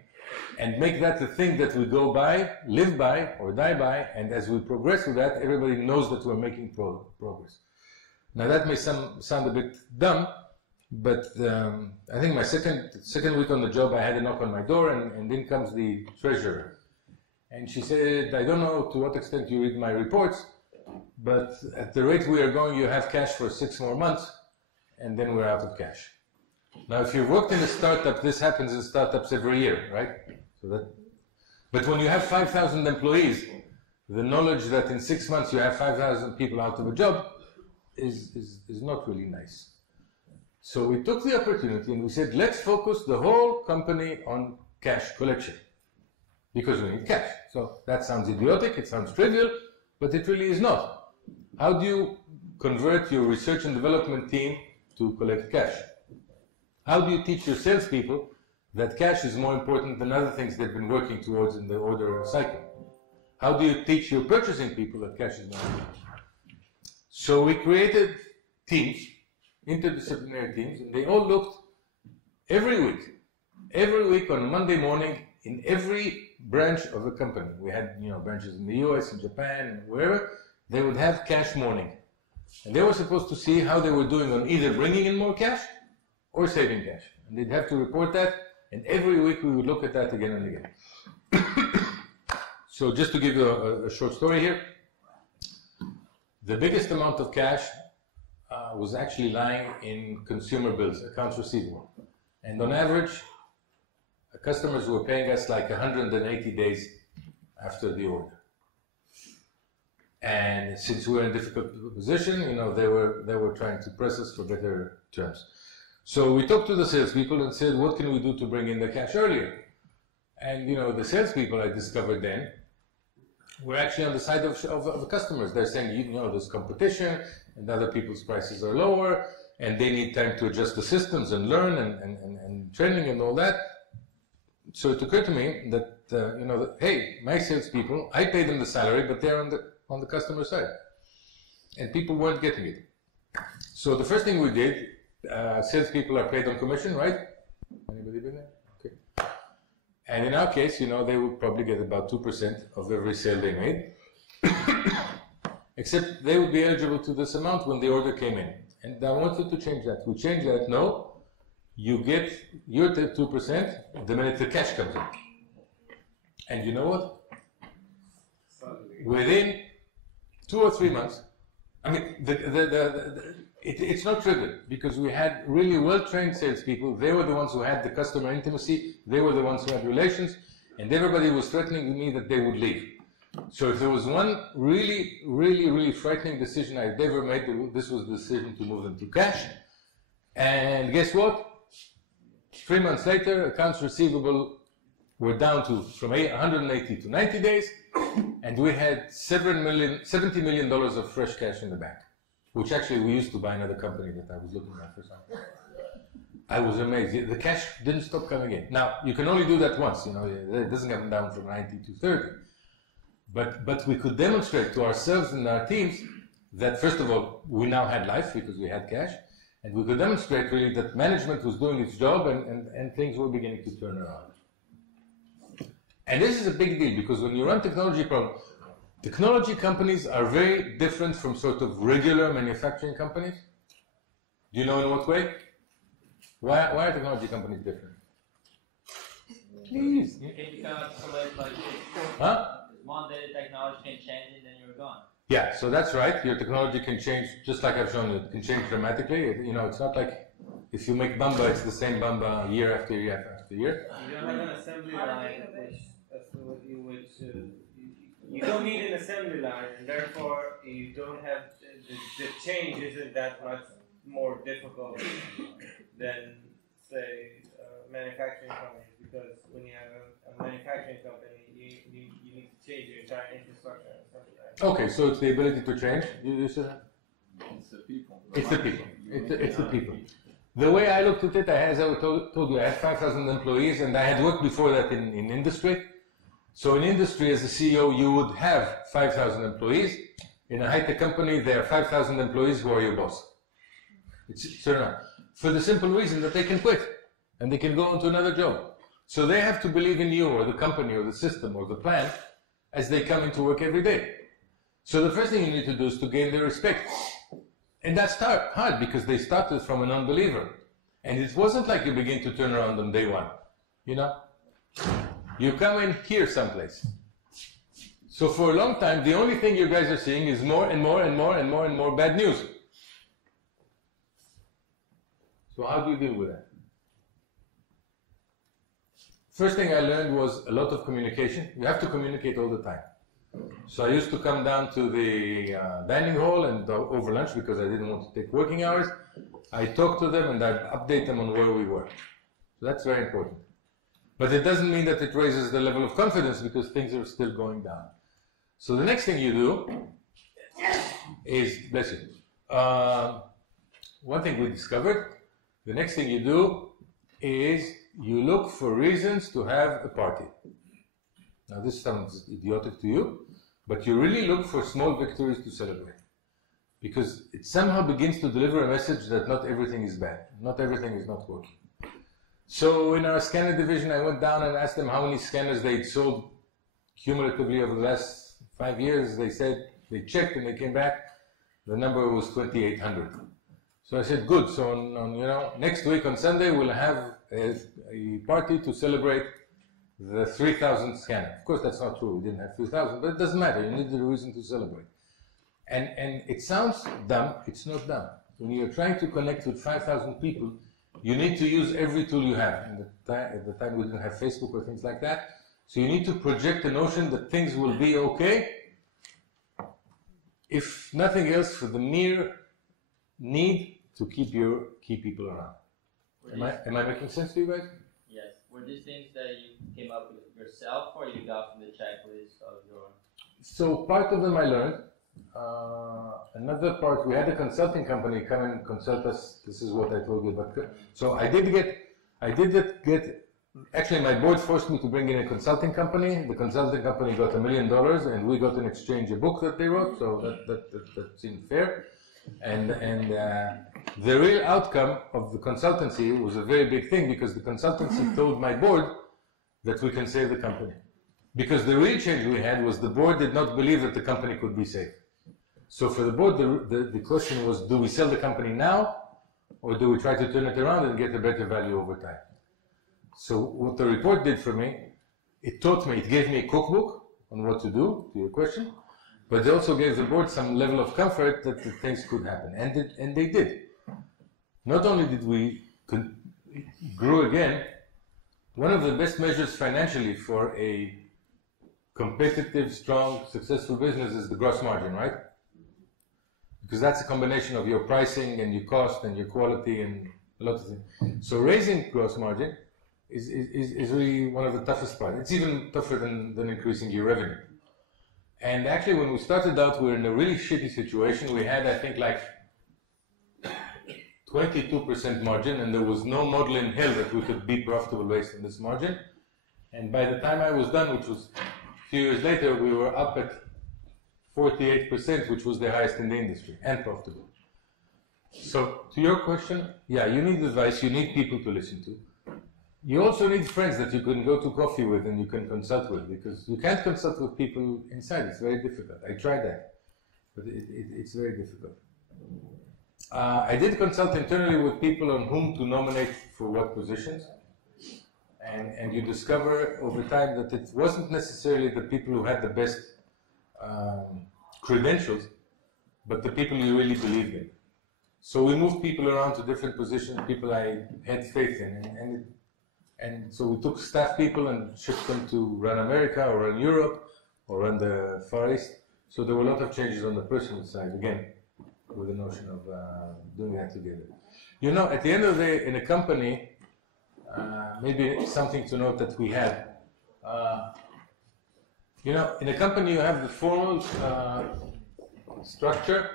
and make that the thing that we go by, live by, or die by, and as we progress with that, everybody knows that we're making progress. Now that may sound a bit dumb, but I think my second week on the job, I had a knock on my door, and in comes the treasurer. And she said, I don't know to what extent you read my reports, but at the rate we are going, you have cash for 6 more months, and then we're out of cash. Now, if you've worked in a startup, this happens in startups every year, right? But when you have 5,000 employees, the knowledge that in 6 months you have 5,000 people out of a job is not really nice. So we took the opportunity and we said, let's focus the whole company on cash collection, because we need cash. So that sounds idiotic, it sounds trivial, but it really is not. How do you convert your research and development team to collect cash? How do you teach your salespeople that cash is more important than other things they've been working towards in the order cycle? How do you teach your purchasing people that cash is more important? So we created teams, interdisciplinary teams, and they all looked every week on Monday morning in every branch of the company. We had branches in the US, in Japan, and wherever. They would have cash morning. And they were supposed to see how they were doing on either bringing in more cash or saving cash. And they'd have to report that, and every week we would look at that again and again. So just to give you a short story here, the biggest amount of cash was actually lying in consumer bills, accounts receivable. And on average, customers were paying us like 180 days after the order. And since we were in a difficult position, they were trying to press us for better terms. So we talked to the salespeople and said, what can we do to bring in the cash earlier? And the salespeople I discovered then were actually on the side of the customers. They're saying, there's competition and other people's prices are lower and they need time to adjust the systems and learn and training and all that. So it occurred to me that, hey, my salespeople, I pay them the salary, but they're on the customer side. And people weren't getting it. So the first thing we did, salespeople are paid on commission, right? Anybody been there? Okay. And in our case, they would probably get about 2% of every sale they made. Except they would be eligible to this amount when the order came in. And I wanted to change that. We changed that. No, you get your 2% the minute the cash comes in. And you know what? Within 2 or 3 months, I mean, it's not trivial because we had really well-trained salespeople. They were the ones who had the customer intimacy. They were the ones who had relations, and everybody was threatening me that they would leave. So if there was one really, really, really frightening decision I'd ever made, this was the decision to move them to cash. And guess what? 3 months later, accounts receivable were down to from 180 to 90 days, and we had $70 million of fresh cash in the bank, which actually we used to buy another company that I was looking at for something. I was amazed. The cash didn't stop coming in. Now, you can only do that once, it doesn't come down from 90 to 30. But we could demonstrate to ourselves and our teams that, first of all, we now had life because we had cash, and we could demonstrate really that management was doing its job and things were beginning to turn around. And this is a big deal because when you run technology companies are very different from sort of regular manufacturing companies. Do you know in what way? Why are technology companies different? Please. Can you come up to like this? Huh? One day the technology can change and then you're gone. Yeah, so that's right. Your technology can change, just like I've shown you, it can change dramatically. It's not like if you make Bamba, it's the same Bamba year after year after year. You don't have an assembly line, you don't need an assembly line, and therefore you don't have the change isn't that much more difficult than say manufacturing companies, because when you have a manufacturing company, you need to change your entire infrastructure and something like that. Okay, so it's the ability to change. You said that? It's the people. It's the people. It's the people. The way I looked at it, as I told you, I had 5,000 employees, and I had worked before that in industry. So in industry, as a CEO, you would have 5,000 employees. In a high-tech company, there are 5,000 employees who are your boss. It's turn on. For the simple reason that they can quit, and they can go on to another job. So they have to believe in you, or the company, or the system, or the plan, as they come into work every day. So the first thing you need to do is to gain their respect. And that's hard, because they started from an unbeliever. And it wasn't like you begin to turn around on day one. You come in here someplace. So for a long time, the only thing you guys are seeing is more and more and more and more and more bad news. So how do you deal with that? First thing I learned was a lot of communication. You have to communicate all the time. So I used to come down to the dining hall and over lunch, because I didn't want to take working hours. I talked to them and I'd update them on where we were. So that's very important. But it doesn't mean that it raises the level of confidence, because things are still going down. So the next thing you do is, bless you, one thing we discovered, the next thing you do is you look for reasons to have a party. Now this sounds idiotic to you, but you really look for small victories to celebrate. Because it somehow begins to deliver a message that not everything is bad, not everything is not working. So in our scanner division, I went down and asked them how many scanners they'd sold cumulatively over the last 5 years. They said, they checked and they came back, the number was 2,800. So I said, good, so on next week on Sunday, we'll have a party to celebrate the 3,000 scanner. Of course, that's not true, we didn't have 3,000, but it doesn't matter, you need a reason to celebrate. And it sounds dumb, it's not dumb. When you're trying to connect with 5,000 people, you need to use every tool you have. At the time we didn't have Facebook or things like that. So you need to project the notion that things will be okay, if nothing else, for the mere need to keep people around. Am I making sense to you guys? Yes. Were these things that you came up with yourself, or you got from the checklist of your... So part of them I learned. Another part, we had a consulting company come and consult us. This is what I told you about. So I did get, actually my board forced me to bring in a consulting company. The consulting company got $1 million and we got in exchange a book that they wrote, so that seemed fair. And the real outcome of the consultancy was a very big thing, because the consultancy told my board that we can save the company. Because the real change we had was the board did not believe that the company could be saved. So for the board, the question was, do we sell the company now, or do we try to turn it around and get a better value over time? So what the report did for me, it gave me a cookbook on what to do, to your question, but it also gave the board some level of comfort that the things could happen, and they did. Not only did we grew again, one of the best measures financially for a competitive, strong, successful business is the gross margin, right? Because that's a combination of your pricing and your cost and your quality and a lot of things. So raising gross margin is really one of the toughest parts. It's even tougher than increasing your revenue. And actually, when we started out, we were in a really shitty situation. We had, I think, like 22% margin, and there was no model in hell that we could be profitable based on this margin. And by the time I was done, which was a few years later, we were up at 48%, which was the highest in the industry, and profitable. So, to your question, yeah, you need advice, you need people to listen to. You also need friends that you can go to coffee with and you can consult with, because you can't consult with people inside. It's very difficult. I tried that, but it's very difficult. I did consult internally with people on whom to nominate for what positions, and you discover over time that it wasn't necessarily the people who had the best credentials, but the people you really believed in. So we moved people around to different positions, people I had faith in, and so we took staff people and shipped them to run America or run Europe or run the Far East. So there were a lot of changes on the personal side, again, with the notion of doing that together. You know, at the end of the day, in a company, maybe something to note that we had, you know, in a company you have the formal structure,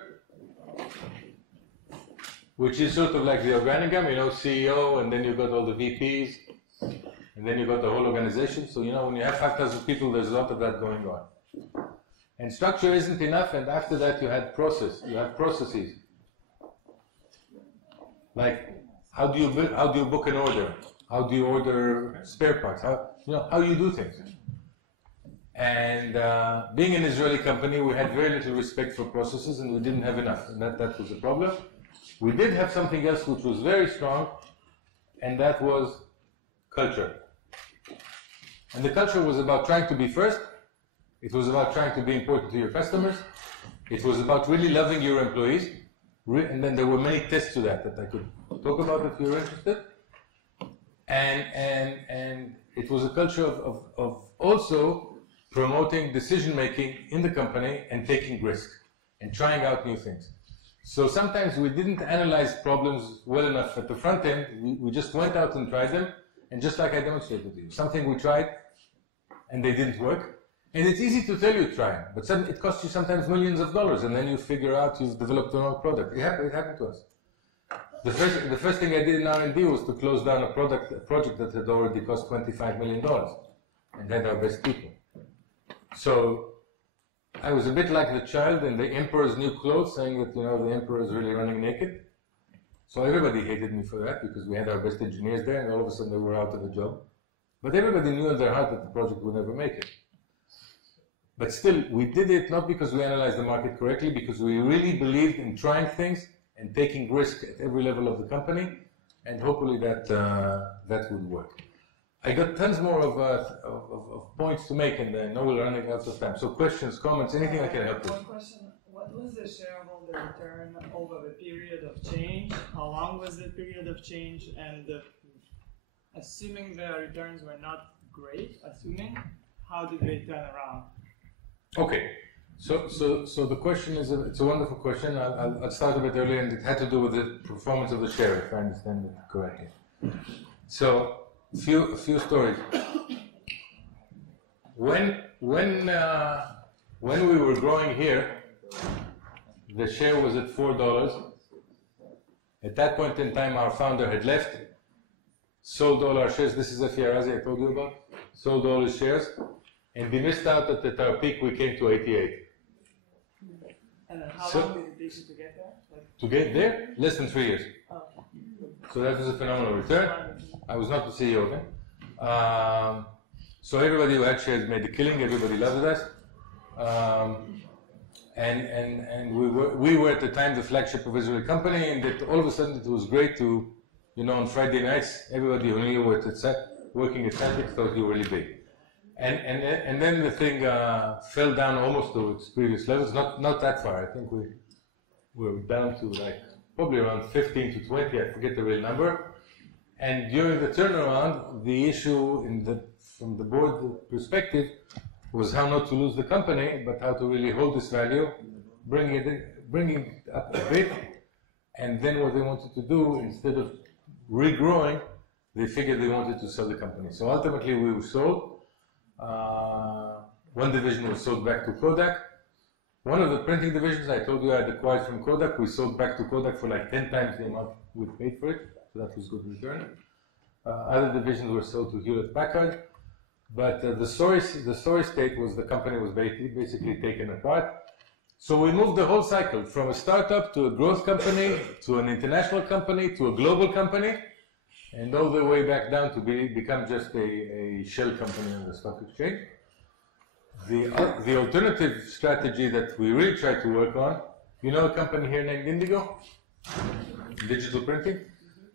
which is sort of like the organigram, you know, CEO, and then you've got all the VPs, and then you've got the whole organization. So, you know, when you have 5,000 people, there's a lot of that going on. And structure isn't enough, and after that you have processes. Like, how do you book an order? How do you order spare parts? How you do things. And being an Israeli company, we had very little respect for processes, and we didn't have enough, and that was a problem. We did have something else which was very strong, and that was culture. And the culture was about trying to be first. It was about trying to be important to your customers. It was about really loving your employees. And then there were many tests to that I could talk about if you're interested. And it was a culture of also promoting decision-making in the company and taking risk and trying out new things. So sometimes we didn't analyze problems well enough at the front end. We just went out and tried them. And just like I demonstrated to you, something we tried and they didn't work. And it's easy to tell you trying, but it costs you sometimes millions of dollars, and then you figure out you've developed an old product. It happened to us. The first thing I did in R&D was to close down a project that had already cost $25 million, and had our best people. So I was a bit like the child in the emperor's new clothes, saying that, you know, the emperor is really running naked. So everybody hated me for that, because we had our best engineers there, and all of a sudden they were out of a job. But everybody knew in their heart that the project would never make it. But still, we did it not because we analyzed the market correctly, because we really believed in trying things and taking risk at every level of the company, and hopefully that would work. I got tons more of points to make, and I know we're running out of time. So questions, comments, anything I can help with. One question, what was the shareholder return over the period of change? How long was the period of change? And assuming the returns were not great, how did they turn around? Okay, so the question is, it's a wonderful question. I'll start a bit earlier, and it had to do with the performance of the share, if I understand it correctly. So, a few stories. When we were growing here, the share was at $4. At that point in time, our founder had left, sold all our shares. This is Yoav Chelouche I told you about. Sold all his shares. And we missed out that at our peak we came to 88. And then how long did it take you to get there? To get there? Less than 3 years. Oh. So that was a phenomenal return. I was not the CEO then. So everybody who had shares made a killing. Everybody loved us. and we were at the time the flagship of Israeli company, and that all of a sudden it was great to, on Friday nights, everybody who knew what it said, working at Celtic thought you were really big. And then the thing fell down almost to its previous levels, not that far. I think we were down to like probably around 15 to 20, I forget the real number. And during the turnaround, the issue from the board perspective was how not to lose the company, but how to really hold this value, bring it up a bit, and then what they wanted to do, instead of regrowing, they figured they wanted to sell the company. So ultimately we were sold. One division was sold back to Kodak. One of the printing divisions I told you I had acquired from Kodak, we sold back to Kodak for like 10 times the amount we paid for it, so that was good return. Other divisions were sold to Hewlett Packard, but the sorry state was the company was basically taken apart. So we moved the whole cycle from a startup to a growth company to an international company to a global company, and all the way back down to become just a shell company on the stock exchange. The alternative strategy that we really try to work on, a company here named Indigo, digital printing.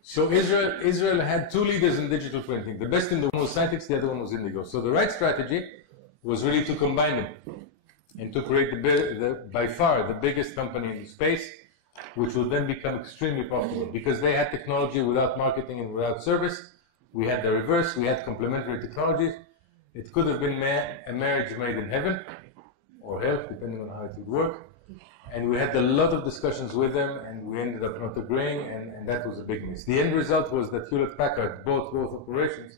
So Israel had two leaders in digital printing. The best in the one was Cytex, the other one was Indigo. So the right strategy was really to combine them and to create by far the biggest company in space, which will then become extremely profitable because they had technology without marketing and without service. We had the reverse, we had complementary technologies. It could have been a marriage made in heaven or hell, depending on how it would work. And we had a lot of discussions with them, and we ended up not agreeing, and that was a big miss. The end result was that Hewlett Packard bought both operations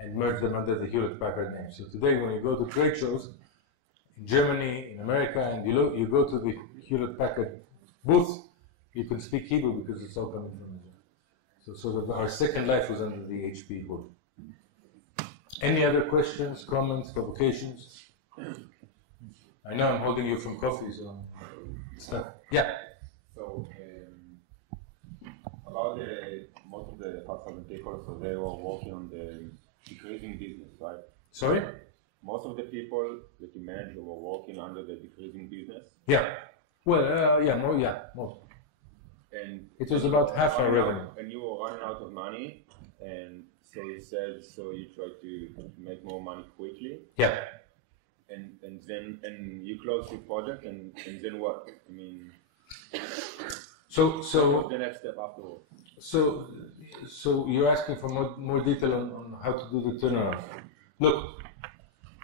and merged them under the Hewlett Packard name. So today, when you go to trade shows in Germany, in America, and you go to the Hewlett Packard booth, you can speak Hebrew because it's all coming from Israel. So sort of our second life was under the HP hood. Any other questions, comments, provocations? I know I'm holding you from coffee, so stuff. Yeah. So about most of the Volkswagen people, so they were working on the decreasing business, right? Sorry? Most of the people that you managed were working under the decreasing business. Yeah. Well, more. And it was about half our revenue. And you were running out of money, and so you said, so you tried to make more money quickly. Yeah. And then you closed the project, and then what? I mean, so what's the next step afterward? So you're asking for more detail on how to do the turnaround. Look.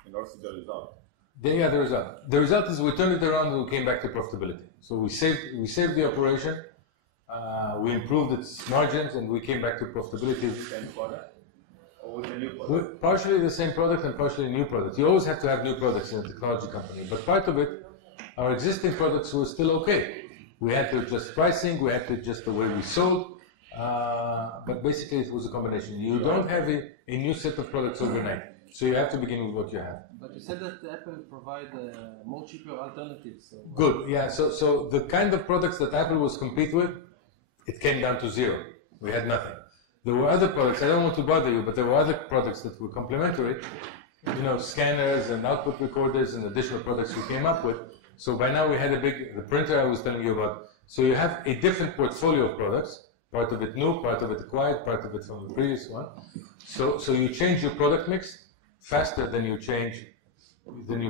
And also the result. The result. The result is we turned it around and we came back to profitability. So we saved the operation, we improved its margins, and we came back to profitability. Same product? Or with a new product? Partially the same product and partially a new product. You always have to have new products in a technology company, but part of it, our existing products were still okay. We had to adjust pricing, we had to adjust the way we sold, but basically it was a combination. You don't have a new set of products overnight, so you have to begin with what you have. But you said that Apple provide more cheaper alternatives. So good, yeah. So the kind of products that Apple was compete with, it came down to zero. We had nothing. There were other products, I don't want to bother you, but there were other products that were complementary, scanners and output recorders and additional products we came up with. So by now we had the printer I was telling you about. So you have a different portfolio of products, part of it new, part of it acquired, part of it from the previous one. So you change your product mix faster than you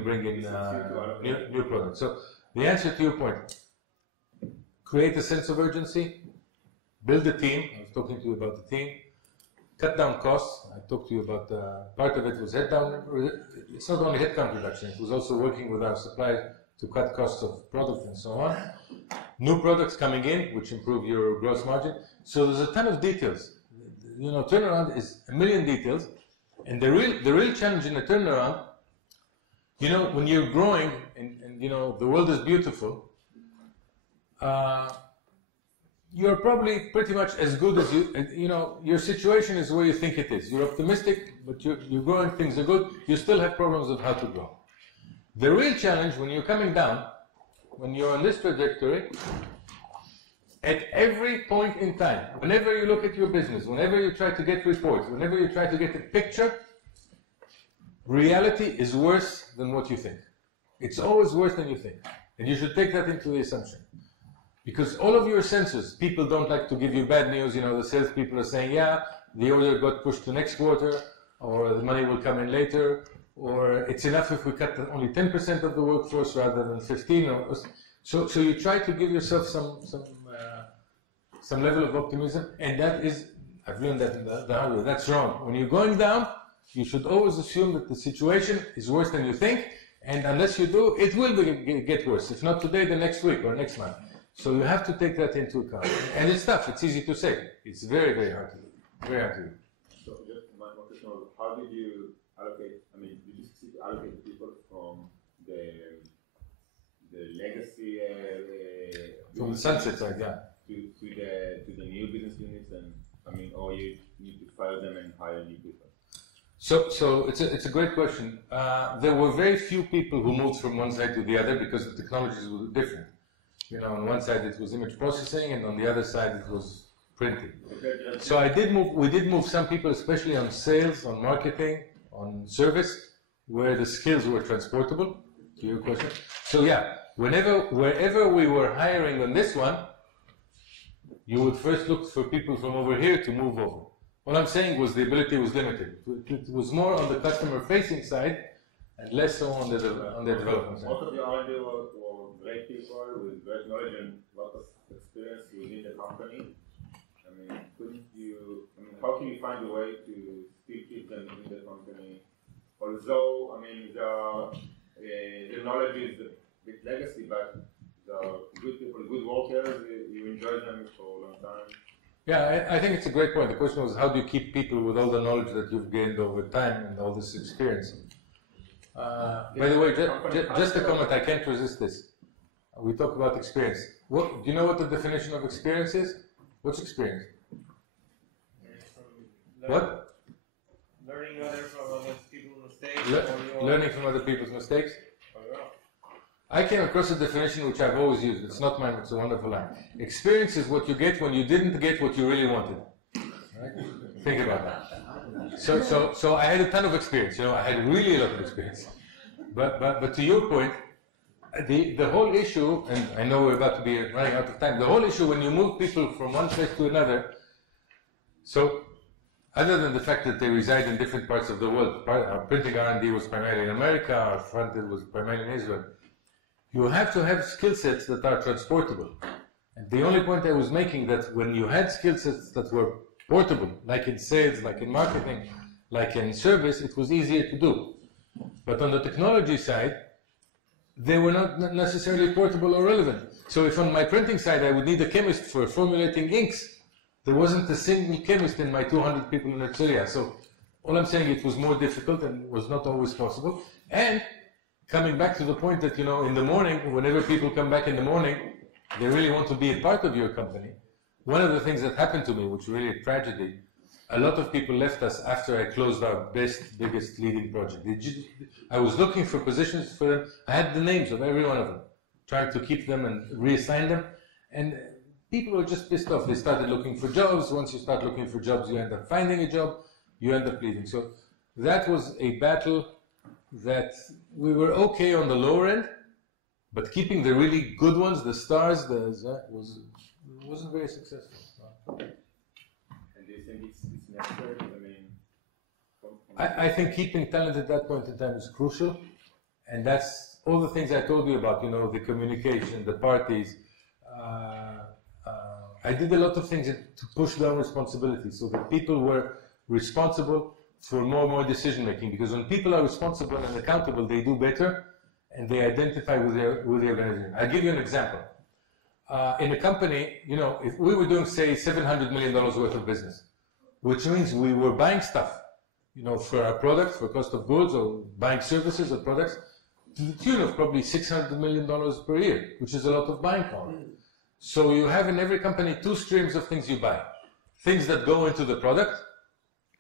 bring in new products. So the answer to your point, create a sense of urgency, build a team. I was talking to you about the team. Cut down costs. I talked to you about part of it was headcount. It's not only headcount reduction. It was also working with our suppliers to cut costs of product and so on. New products coming in, which improve your gross margin. So there's a ton of details. Turnaround is a million details, and the real challenge in a turnaround, when you're growing and the world is beautiful. You're probably pretty much as good as your situation is where you think it is. You're optimistic, but you're growing, things are good. You still have problems of how to grow. The real challenge when you're coming down, when you're on this trajectory, at every point in time, whenever you look at your business, whenever you try to get reports, whenever you try to get a picture, reality is worse than what you think. It's always worse than you think. And you should take that into the assumption. Because all of your sensors, people don't like to give you bad news. You know, the salespeople are saying, yeah, the order got pushed to next quarter, or the money will come in later, or it's enough if we cut only 10% of the workforce rather than 15. So you try to give yourself some level of optimism, and that is, I've learned that in the hard way. That's wrong. When you're going down, you should always assume that the situation is worse than you think, and unless you do, it will get worse. If not today, the next week or next month. So you have to take that into account. And it's tough. It's easy to say. It's very, very hard to do. Very hard to do. So just my question was, how did you allocate, I mean, did you succeed to allocate people from the legacy from the sunset side, yeah. to the new business units, and I mean, or you need to fire them and hire new people? So it's a great question. There were very few people who moved from one side to the other because the technologies were different. You know, on one side it was image processing, and on the other side it was printing. So we did move some people, especially on sales, on marketing, on service, where the skills were transportable. To your question. So yeah, wherever we were hiring on this one, you would first look for people from over here to move over. What I'm saying was the ability was limited. It was more on the customer-facing side and less so on the development side. Most of the R&D were great people with great knowledge and a lot of experience within the company. I mean, how can you find a way to still keep them in the company? Although, I mean, the knowledge is a bit legacy, but the good people, good workers, you enjoy them for a long time. Yeah, I think it's a great point. The question was, how do you keep people with all the knowledge that you've gained over time and all this experience? By the way, just a comment, I can't resist this. We talk about experience. Do you know what the definition of experience is? What's experience? What? Learning from other people's mistakes. Learning from other people's mistakes? I came across a definition which I've always used. It's not mine, it's a wonderful line. Experience is what you get when you didn't get what you really wanted. Right? Think about that. So I had a ton of experience, you know, I had really a lot of experience. But to your point, the whole issue, and I know we're about to be running out of time, the whole issue when you move people from one place to another, so other than the fact that they reside in different parts of the world, our printing R&D was primarily in America, our front end was primarily in Israel, you have to have skill sets that are transportable. And the only point I was making that when you had skill sets that were portable, like in sales, like in marketing, like in service, it was easier to do. But on the technology side, they were not necessarily portable or relevant. So if on my printing side I would need a chemist for formulating inks, there wasn't a single chemist in my 200 people in Herzliya. So all I'm saying, it was more difficult and was not always possible. And coming back to the point that, you know, in the morning, whenever people come back in the morning, they really want to be a part of your company. One of the things that happened to me, which was really a tragedy, a lot of people left us after I closed our biggest leading project. I was looking for positions for them. I had the names of every one of them, trying to keep them and reassign them. And people were just pissed off. They started looking for jobs. Once you start looking for jobs, you end up finding a job. You end up leaving. So that was a battle that we were okay on the lower end, but keeping the really good ones, the stars, wasn't very successful. And do you think it's necessary? I mean, I think keeping talent at that point in time is crucial, and that's all the things I told you about. You know, the communication, the parties. I did a lot of things to push down responsibility, so that people were responsible for more decision making, because when people are responsible and accountable, they do better and they identify with the organization. I'll give you an example. In a company, you know, if we were doing, say, $700 million worth of business, which means we were buying stuff, you know, for our products, for cost of goods, or buying services or products, to the tune of probably $600 million per year, which is a lot of buying power. So you have in every company two streams of things you buy. Things that go into the product,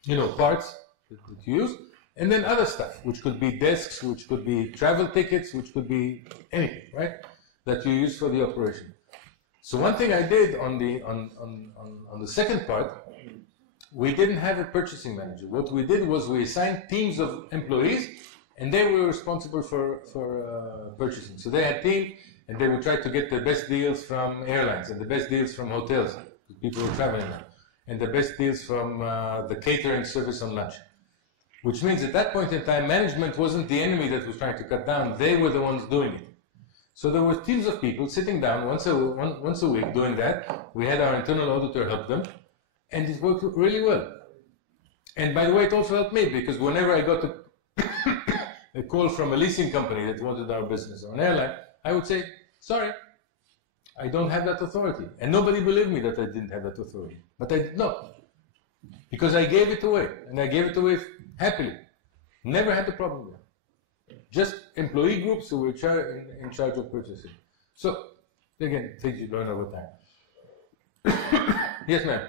you know, parts that you use, and then other stuff, which could be desks, which could be travel tickets, which could be anything, right, that you use for the operation. So one thing I did on the second part, we didn't have a purchasing manager. What we did was we assigned teams of employees, and they were responsible for purchasing. So they had teams, and they would try to get the best deals from airlines and the best deals from hotels, people were traveling now, and the best deals from the catering service on lunch. Which means at that point in time, management wasn't the enemy that was trying to cut down, they were the ones doing it. So there were teams of people sitting down once a week doing that. We had our internal auditor help them, and it worked really well. And by the way, it also helped me, because whenever I got a call from a leasing company that wanted our business or an airline, I would say, sorry, I don't have that authority. And nobody believed me that I didn't have that authority. But I did not. Because I gave it away, and I gave it away happily. Never had a problem there. Just employee groups who were in charge of purchasing. So, again, things you learn over time. Yes, ma'am.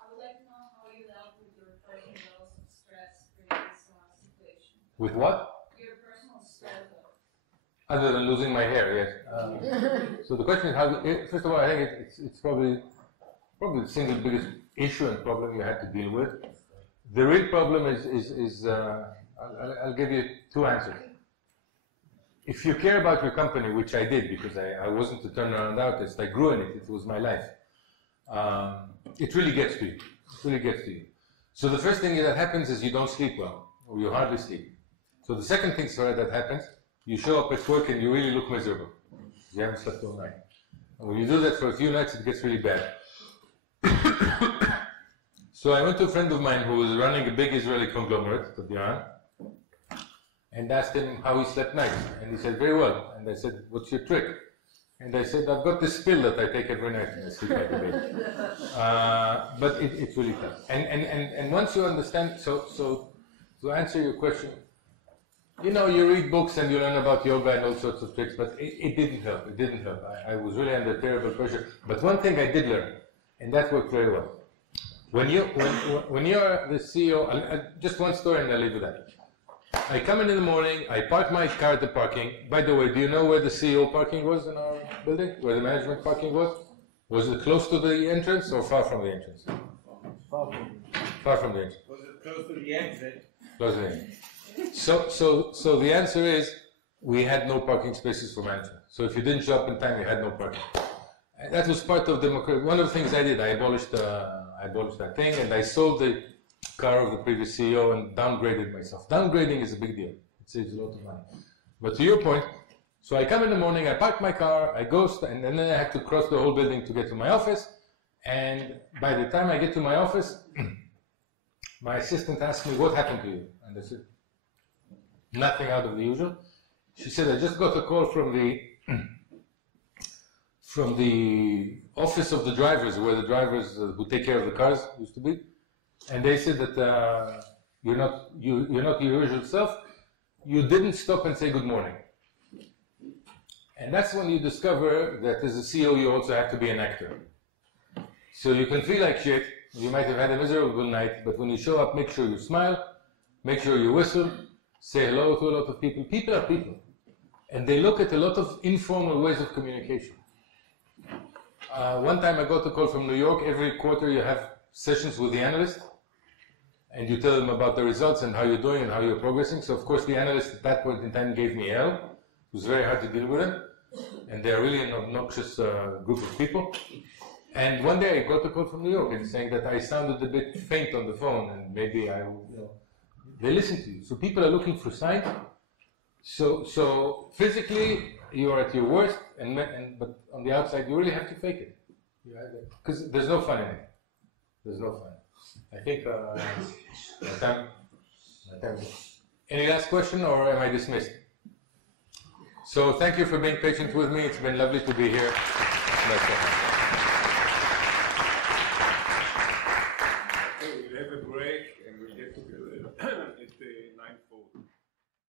I would like to know how you dealt with your personal stress during this situation. With what? Your personal stress. Other than losing my hair, yes. So the question is how. First of all, I think it's probably the single biggest issue and problem you had to deal with. The real problem is I'll give you two answers. If you care about your company, which I did because I wasn't a turnaround artist, I grew in it. It was my life. It really gets to you. It really gets to you. So the first thing that happens is you don't sleep well, or you hardly sleep. So the second thing, that happens, you show up at work and you really look miserable. You haven't slept all night. And when you do that for a few nights, it gets really bad. So I went to a friend of mine who was running a big Israeli conglomerate, Tadiran, and asked him how he slept nights. And he said, very well. And I said, what's your trick? And I said, I've got this pill that I take every night and I sleep like a baby. But it's really tough. And once you understand, so to answer your question, you read books and you learn about yoga and all sorts of tricks, but it didn't help. It didn't help. I was really under terrible pressure. But one thing I did learn, and that worked very well. When you're the CEO, just one story and I'll leave it at that. I come in the morning, I park my car at the parking. By the way, do you know where the CEO parking was in our building? Where the management parking was? Was it close to the entrance or far from the entrance? Far from the entrance. Was it close to the exit? Close to the exit. So the answer is, we had no parking spaces for management. So if you didn't show up in time, you had no parking. And that was part of democracy. One of the things I did, I abolished that thing, and I sold the car of the previous CEO and downgraded myself. Downgrading is a big deal. It saves a lot of money. But to your point, so I come in the morning, I park my car, I go, and then I have to cross the whole building to get to my office. And by the time I get to my office, my assistant asked me, what happened to you? And I said, nothing out of the usual. She said, I just got a call from the office of the drivers, where the drivers who take care of the cars used to be. And they said that you're not your usual self. You didn't stop and say good morning. And that's when you discover that as a CEO you also have to be an actor. So you can feel like shit, you might have had a miserable night, but when you show up, make sure you smile, make sure you whistle, say hello to a lot of people. People are people. And they look at a lot of informal ways of communication. One time I got a call from New York. Every quarter you have sessions with the analyst, and you tell them about the results and how you're doing and how you're progressing. So of course the analyst at that point in time gave me hell. It was very hard to deal with them, and they're really an obnoxious group of people. And one day I got a call from New York and saying that I sounded a bit faint on the phone, and maybe they listen to you. So people are looking for signs. So physically you are at your worst, but on the outside you really have to fake it, because there's no fun in it. There's no fun. I think my time. Any last question, or am I dismissed? So thank you for being patient with me. It's been lovely to be here. We'll have a break and we'll get together at 9:40.